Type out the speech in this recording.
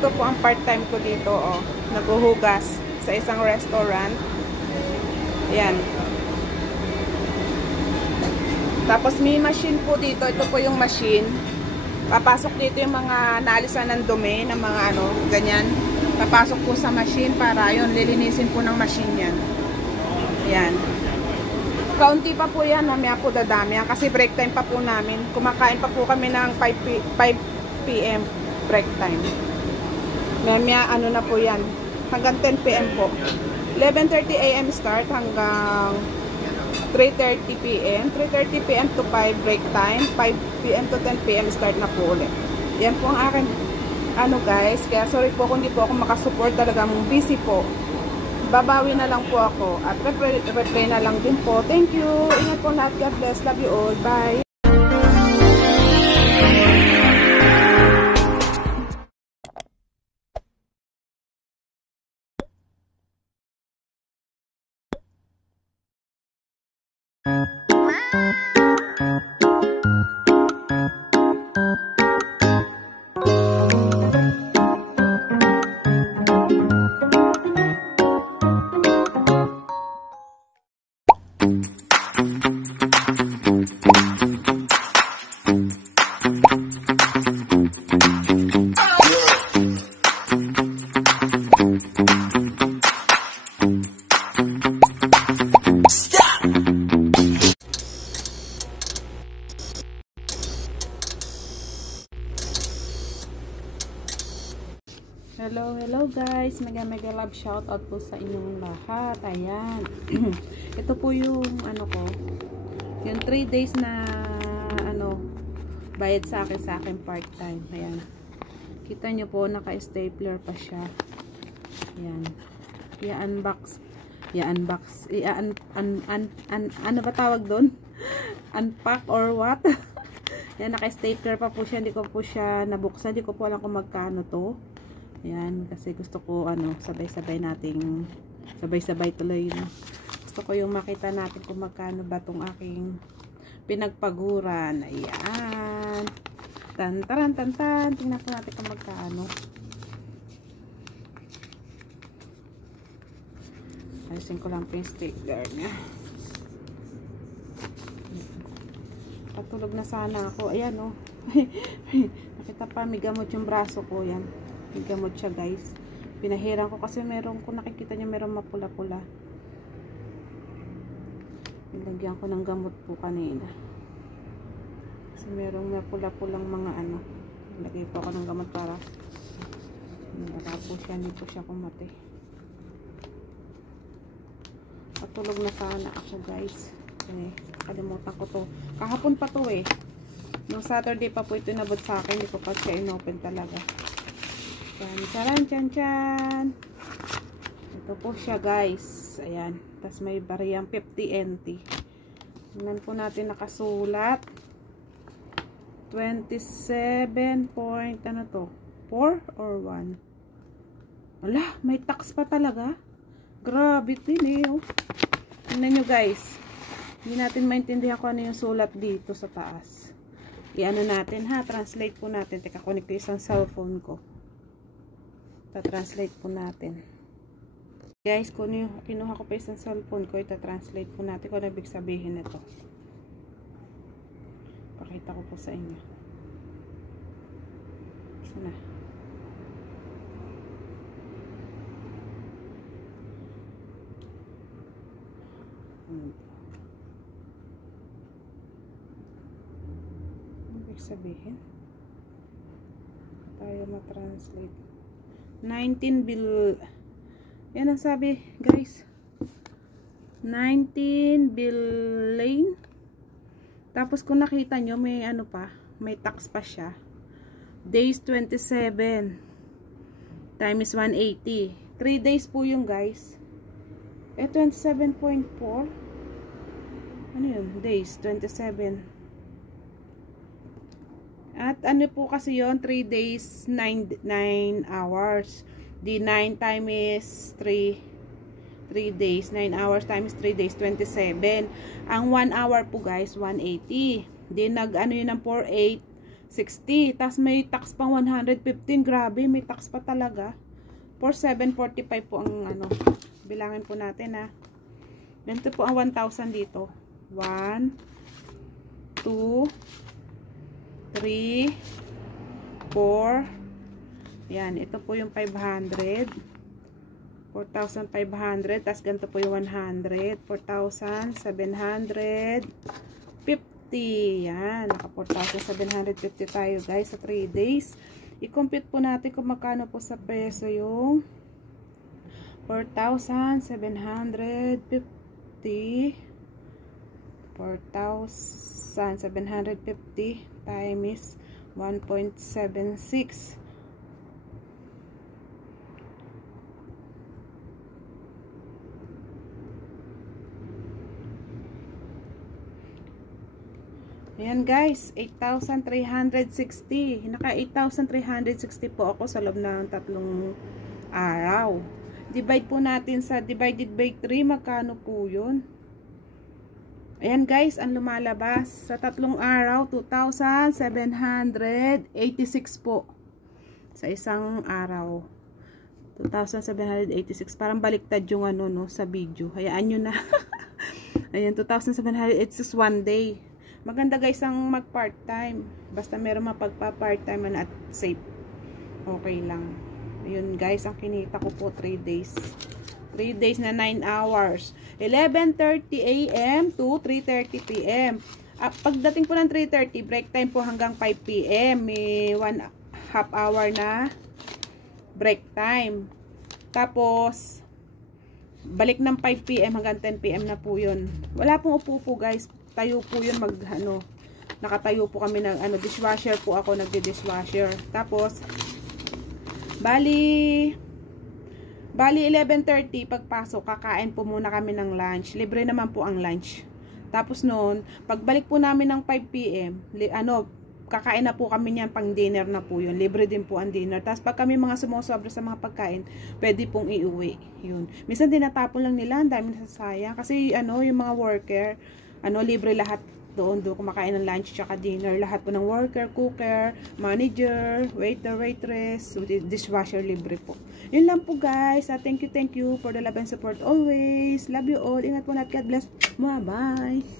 Ito po ang part-time ko dito, oh. Naghuhugas sa isang restaurant. Yan. Tapos may machine po dito. Ito po yung machine. Papasok dito yung mga naalisan ng dumi, ng mga ano, ganyan. Papasok po sa machine para yun, lilinisin po ng machine yan. Yan. Kaunti pa po yan, mamaya po dadami yan. Kasi break time pa po namin. Kumakain pa po kami ng 5 p.m. break time. Mamaya ano na po yan. Hanggang 10 p.m. po. 11:30 a.m. start hanggang 3:30 p.m. 3:30 p.m. to 5 break time. 5 p.m. to 10 p.m. start na po ulit. Yan po ang akin ano guys. Kaya sorry po kung hindi po ako makasupport, talagang busy po. Babawi na lang po ako at replay na lang din po. Thank you. Ingat po lahat. God bless. Love you all. Bye. Hello guys, mega love shout out po sa inyong lahat. Ayan. Ito po yung ano ko, yung 3 days na ano bayad sa akin part time. Ayan. Kita nyo po, naka-stapler pa siya. Ayan. I-unbox. Ano ba tawag doon? Unpack or what? Ayan, naka-stapler pa po siya. Hindi ko po siya nabuksan. Hindi ko po alam kung magkano to. Ayan, kasi gusto ko ano, sabay-sabay tuloy yun. Gusto ko yung makita natin kung magkano ba tong aking pinagpaguran. Ayan. Tantaran. Tingnan po natin kung magkano. Alisin ko lang po yung sticker niya. Patulog na sana ako. Ayan oh. Nakita pa, may gamot yung braso ko. Yan. May gamot siya guys. Pinahiran ko kasi meron, kung nakikita niyo meron mapula-pula. Nilagyan ko ng gamot po kanina. Kasi merong mapula-pulang mga ano. Nilagay po ako ng gamot para wala po siya, hindi po siya kumate. Patulog na sana ako guys. Kalimutan ko to. Kahapon pa to eh. Nung Saturday pa po ito nabot sa akin. Hindi ko pa siya inopen talaga. Chan. Ito po siya guys. Ayan. Tapos may bariyang 50 NT. Tingnan po natin nakasulat. 27 point ano to? 4 or 1? Wala. May tax pa talaga. Grabe din eh. Oh. Tingnan nyo guys. Hindi natin maintindihan kung ano yung sulat dito sa taas. I-ano natin ha. Translate po natin. Teka, kunin ko isang cellphone ko. Ta-translate po natin. Guys, kung kinuha ko pa isang cellphone ko, ita-translate po natin kung ano ibig sabihin nito. Pakita ko po sa inyo. Sana. Ano ibig sabihin? Tayo ma-translate. 19 bill. Yan ang sabi, guys. 19 billion. Tapos kung nakita nyo, may ano pa, may tax pa siya. Days 27. Time is 180. 3 days po yung guys. 27.4. Ano yun? Days 27. At ano po kasi yon 3 days, 9 hours. The 9 time is 3 days. 9 hours times 3 days, 27. Ang 1 hour po guys, 180. Di nag ano yun ng 4, 8, 60. Tapos may tax pang 115. Grabe, may tax pa talaga. 4,745 po ang ano. Bilangin po natin ha. Ganito po ang 1,000 dito. 1, 2, 3, 4. Yan, ito po yung 500. 4,500. Tapos ganito po yung 100. 4,750. Yan, naka 4,750 tayo guys sa 3 days. I-compute po natin kung magkano po sa peso yung 4,750. 4,750 times 1.76. Ayan guys, 8,360. Naka 8,360 po ako sa loob ng 3 araw. Divide po natin sa divided by 3, magkano po yun? Ayan guys, ang lumalabas sa 3 araw, 2,786 po. Sa isang araw. 2,786. Parang baliktad yung ano no, sa video. Hayaan nyo na. Ayan, 2,786 one day. Maganda guys ang mag part-time. Basta meron mapagpa-part-time at safe. Okay lang. Ayun guys, ang kinita ko po 3 days. 3 days na 9 hours. 11:30 AM to 3:30 PM. Pagdating po ng 3:30, break time po hanggang 5 PM. May 1/2 hour na break time. Tapos, balik ng 5 PM hanggang 10 PM na po yun. Wala pong upo-upo guys. Tayo po yun nakatayo po kami ng dishwasher po ako, nagdi-dishwasher. Tapos bali 11:30 pagpasok, kakain po muna kami ng lunch. Libre naman po ang lunch. Tapos noon, pagbalik po namin ng 5 PM, kakain na po kami niyan, pang dinner na po yun. Libre din po ang dinner. Tapos pag kami mga sumusobra sa mga pagkain, pwede pong iuwi. Yun. Minsan dinatapon lang nila, ang dami nasasayang. Kasi yung mga worker, libre lahat doon kumakain ng lunch tsaka dinner. Lahat po ng worker, cooker, manager, waiter, waitress, dishwasher, libre po. Yun lang po guys. Thank you for the love and support always. Love you all. Ingat po lahat. God bless. Bye-bye.